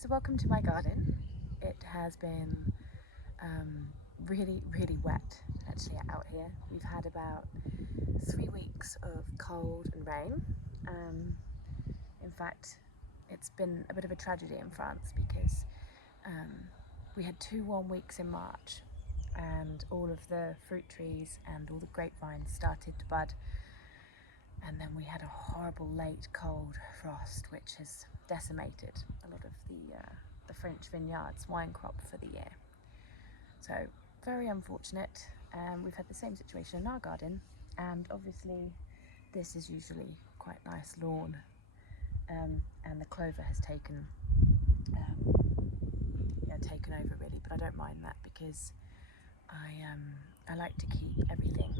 So welcome to my garden. It has been really wet actually out here. We've had about 3 weeks of cold and rain. In fact, it's been a bit of a tragedy in France because we had 2 warm weeks in March and all of the fruit trees and all the grapevines started to bud, and then we had a horrible late cold frost which has decimated a lot of the French vineyards wine crop for the year. So very unfortunate. We've had the same situation in our garden, and obviously this is usually quite nice lawn, and the clover has taken over really, but I don't mind that because I like to keep everything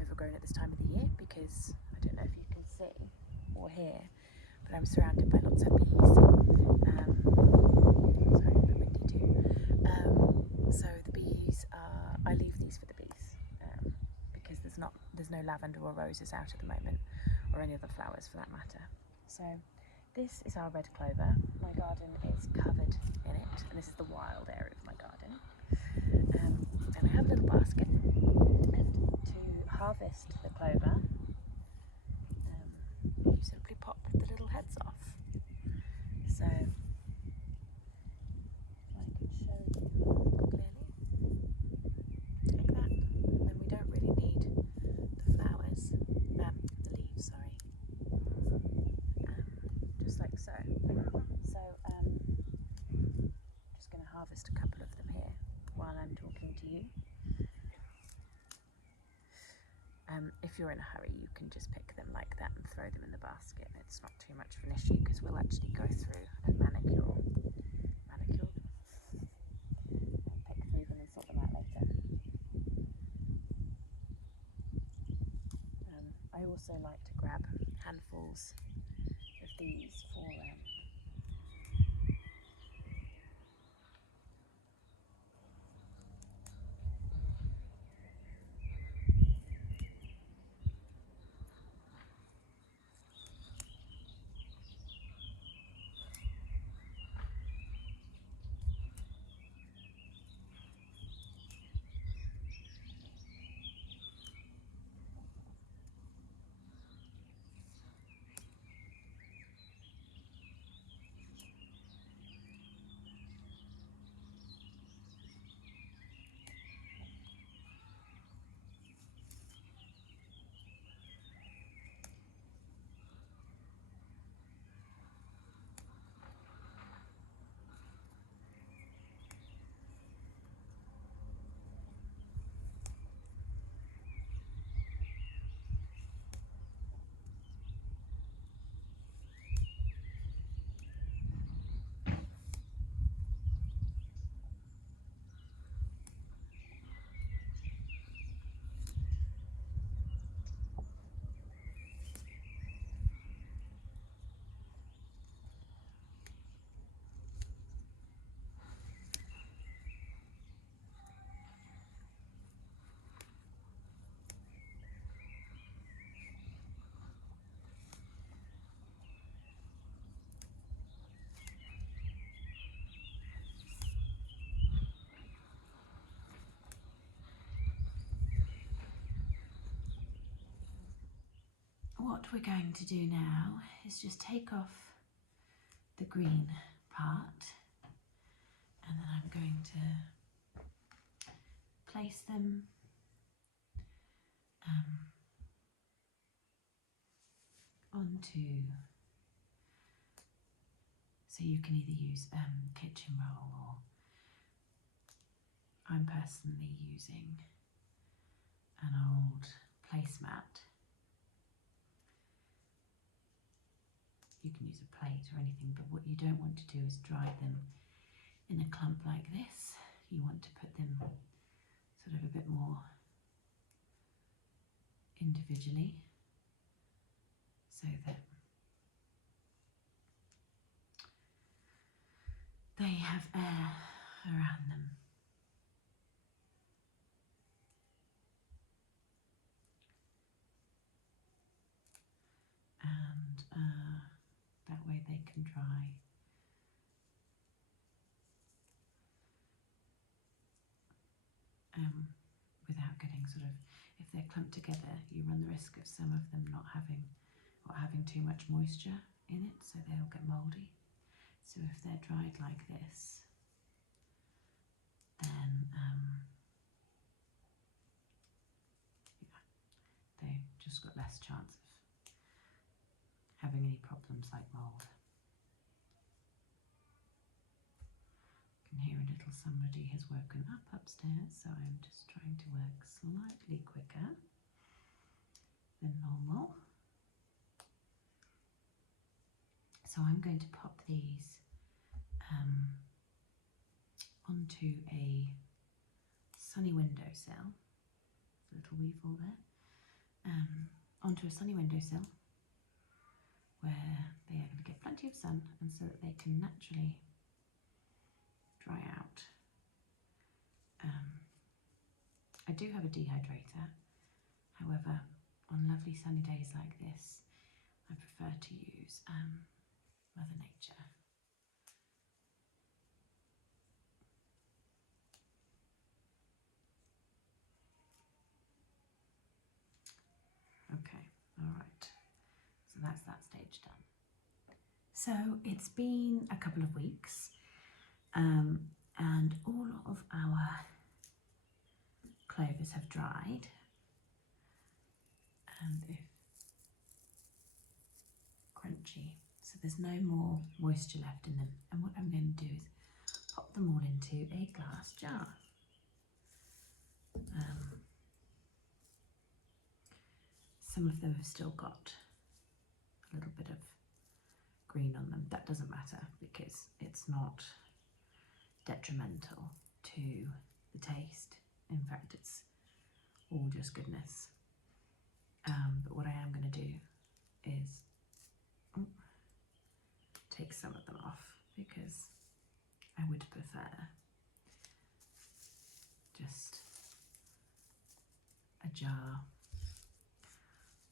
overgrown at this time of the year, because I don't know if you can see or hear, but I'm surrounded by lots of bees. Sorry, a bit windy too. So the bees I leave these for the bees, because there's no lavender or roses out at the moment, or any other flowers for that matter. So this is our red clover. My garden is covered in it, and this is the wild area of my garden. And I have a little basket, and to harvest the clover, you simply pop the little heads off. So if I can show you clearly, like that, and then we don't really need the flowers, the leaves, sorry, just like so. So just going to harvest a couple of them here while I'm talking to you. If you're in a hurry, you can just pick them like that and throw them in the basket. It's not too much of an issue because we'll actually go through and manicure them, and pick through them and sort them out later. I also like to grab handfuls of these for What we're going to do now is just take off the green part, and then I'm going to place them onto, so you can either use kitchen roll, or I'm personally using an old placemat. You can use a plate or anything, but what you don't want to do is dry them in a clump like this. You want to put them sort of a bit more individually, so that they have air around them. And that way they can dry without getting sort of, if they're clumped together, you run the risk of some of them not having or having too much moisture in it, so they'll get mouldy. So if they're dried like this, then they've just got less chance of having any problems like mould. I can hear a little somebody has woken up upstairs, so I'm just trying to work slightly quicker than normal. So I'm going to pop these onto a sunny windowsill. There's a little weevil there. Onto a sunny windowsill where they are going to get plenty of sun, and so that they can naturally dry out. I do have a dehydrator, however, on lovely sunny days like this, I prefer to use Mother Nature. Okay, all right, so that's that stage done. So it's been a couple of weeks, and all of our clovers have dried, and if crunchy, so there's no more moisture left in them. And what I'm going to do is pop them all into a glass jar. Some of them have still got a little bit of green on them. That doesn't matter because it's not detrimental to the taste. In fact, it's all just goodness. But what I am going to do is take some of them off, because I would prefer just a jar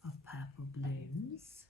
of purple blooms.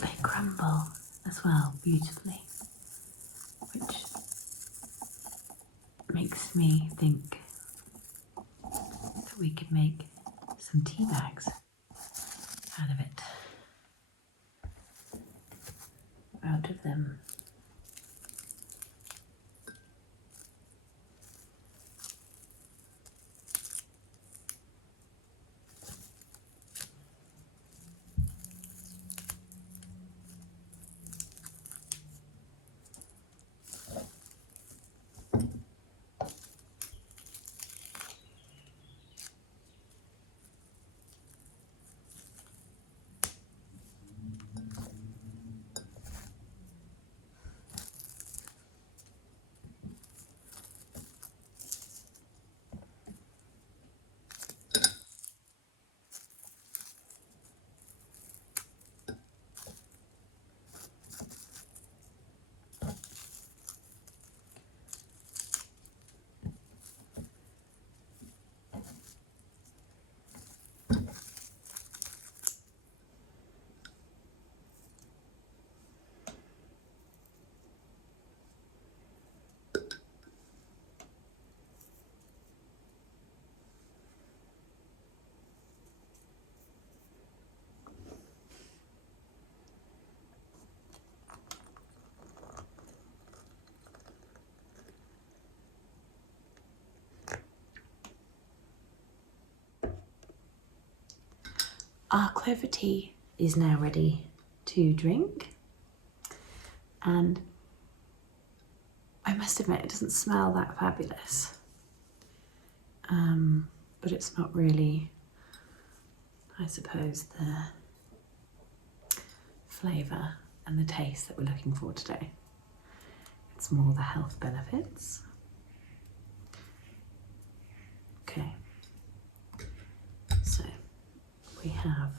They crumble as well beautifully, which makes me think that we could make some tea bags out of it, out of them. Our clover tea is now ready to drink, and I must admit it doesn't smell that fabulous, but it's not really, I suppose, the flavour and the taste that we're looking for today. It's more the health benefits. Okay, so we have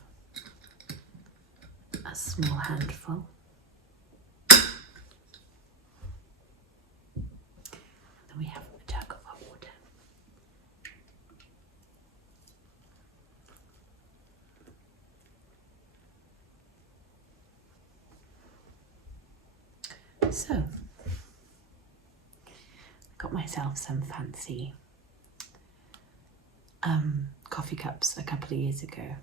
a small handful. Then we have a jug of hot water. So, I got myself some fancy coffee cups a couple of years ago.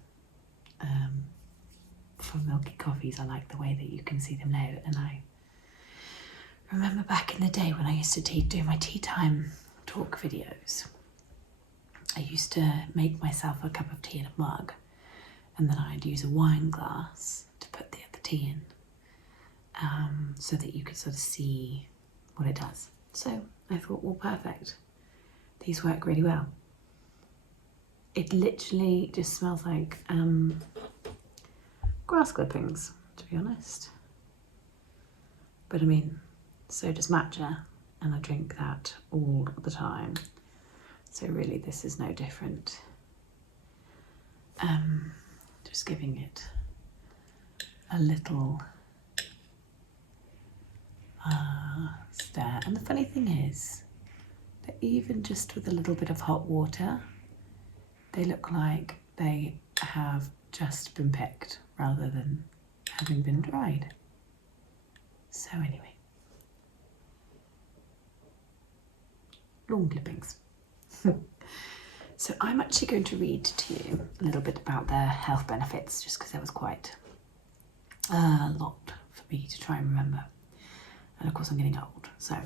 For milky coffees, I like the way that you can see them now, and I remember back in the day when I used to do my tea time talk videos, I used to make myself a cup of tea in a mug, and then I'd use a wine glass to put the other tea in, so that you could sort of see what it does. So I thought, well, perfect. These work really well. It literally just smells like grass clippings, to be honest. But I mean, so does matcha, and I drink that all the time. So really this is no different. Just giving it a little stir. And the funny thing is that even just with a little bit of hot water, they look like they have just been picked rather than having been dried. So anyway, lawn clippings. So I'm actually going to read to you a little bit about their health benefits, just because there was quite a lot for me to try and remember. And of course I'm getting old. So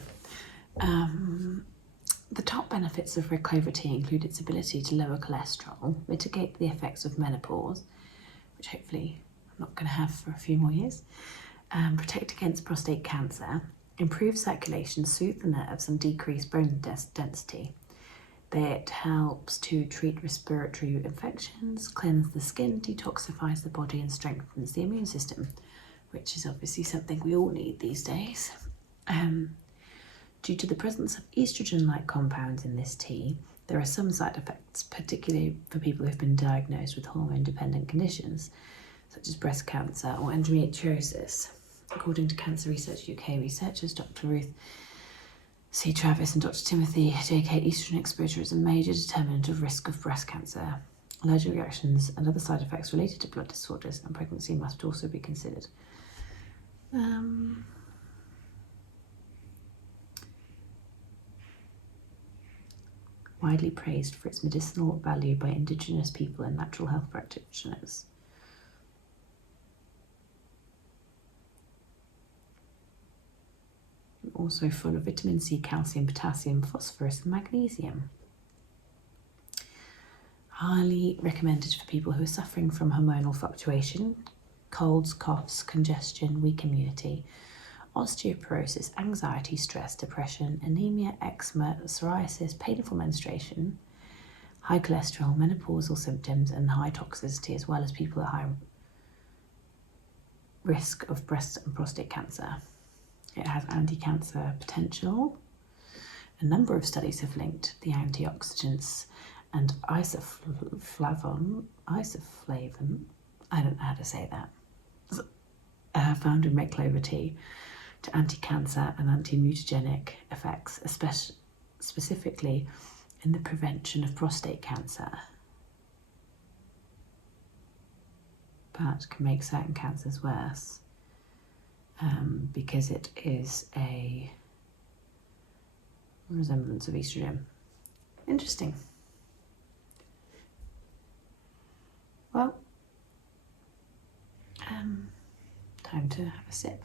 the top benefits of red clover tea include its ability to lower cholesterol, mitigate the effects of menopause, which hopefully I'm not going to have for a few more years, protect against prostate cancer, improve circulation, soothe the nerves and decrease bone density. It helps to treat respiratory infections, cleanse the skin, detoxifies the body and strengthens the immune system, which is obviously something we all need these days. Due to the presence of estrogen-like compounds in this tea, there are some side effects, particularly for people who have been diagnosed with hormone-dependent conditions, such as breast cancer or endometriosis. According to Cancer Research UK researchers Dr. Ruth C. Travis and Dr. Timothy J.K., estrogen exposure is a major determinant of risk of breast cancer. Allergic reactions and other side effects related to blood disorders and pregnancy must also be considered. Widely praised for its medicinal value by Indigenous people and natural health practitioners. Also full of vitamin C, calcium, potassium, phosphorus and magnesium. Highly recommended for people who are suffering from hormonal fluctuation, colds, coughs, congestion, weak immunity, osteoporosis, anxiety, stress, depression, anemia, eczema, psoriasis, painful menstruation, high cholesterol, menopausal symptoms and high toxicity, as well as people at high risk of breast and prostate cancer. It has anti-cancer potential. A number of studies have linked the antioxidants and isoflavone, I don't know how to say that, found in red clover tea to anti-cancer and anti-mutagenic effects, especially specifically in the prevention of prostate cancer, but can make certain cancers worse. Because it is a resemblance of estrogen. Interesting. Well, time to have a sip.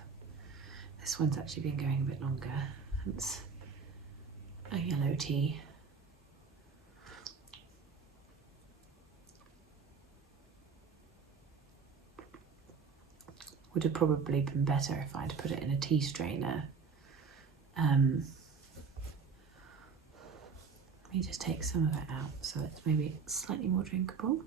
This one's actually been going a bit longer. It's a yellow tea. would have probably been better if I'd put it in a tea strainer. Let me just take some of it out so it's maybe slightly more drinkable.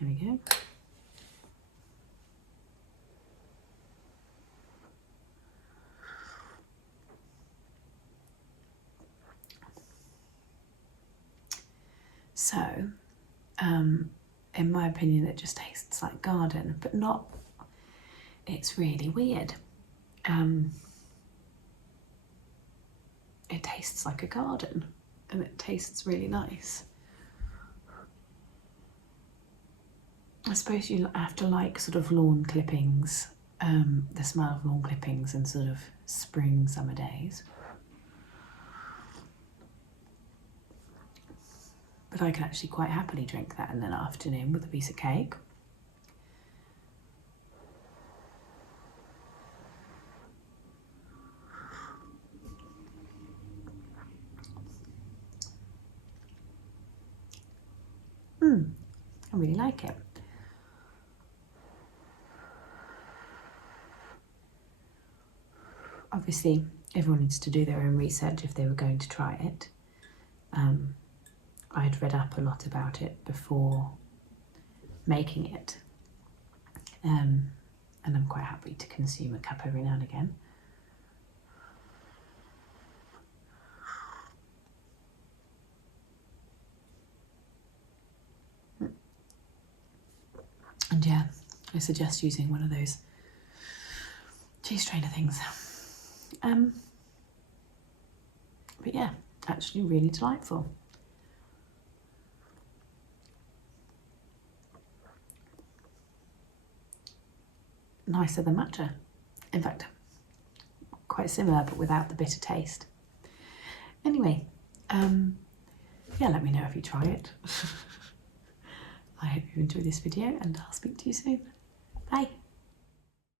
There we go. So, in my opinion, it just tastes like garden, but not, it's really weird. It tastes like a garden and it tastes really nice. I suppose you have to like sort of lawn clippings, the smell of lawn clippings in sort of spring, summer days. But I can actually quite happily drink that in an afternoon with a piece of cake. I really like it. Obviously, everyone needs to do their own research if they were going to try it. I had read up a lot about it before making it, and I'm quite happy to consume a cup every now and again. And yeah, I suggest using one of those tea strainer things. But yeah, actually really delightful. Nicer than matcha. In fact, quite similar but without the bitter taste. Anyway, yeah, let me know if you try it. I hope you enjoyed this video and I'll speak to you soon. Bye.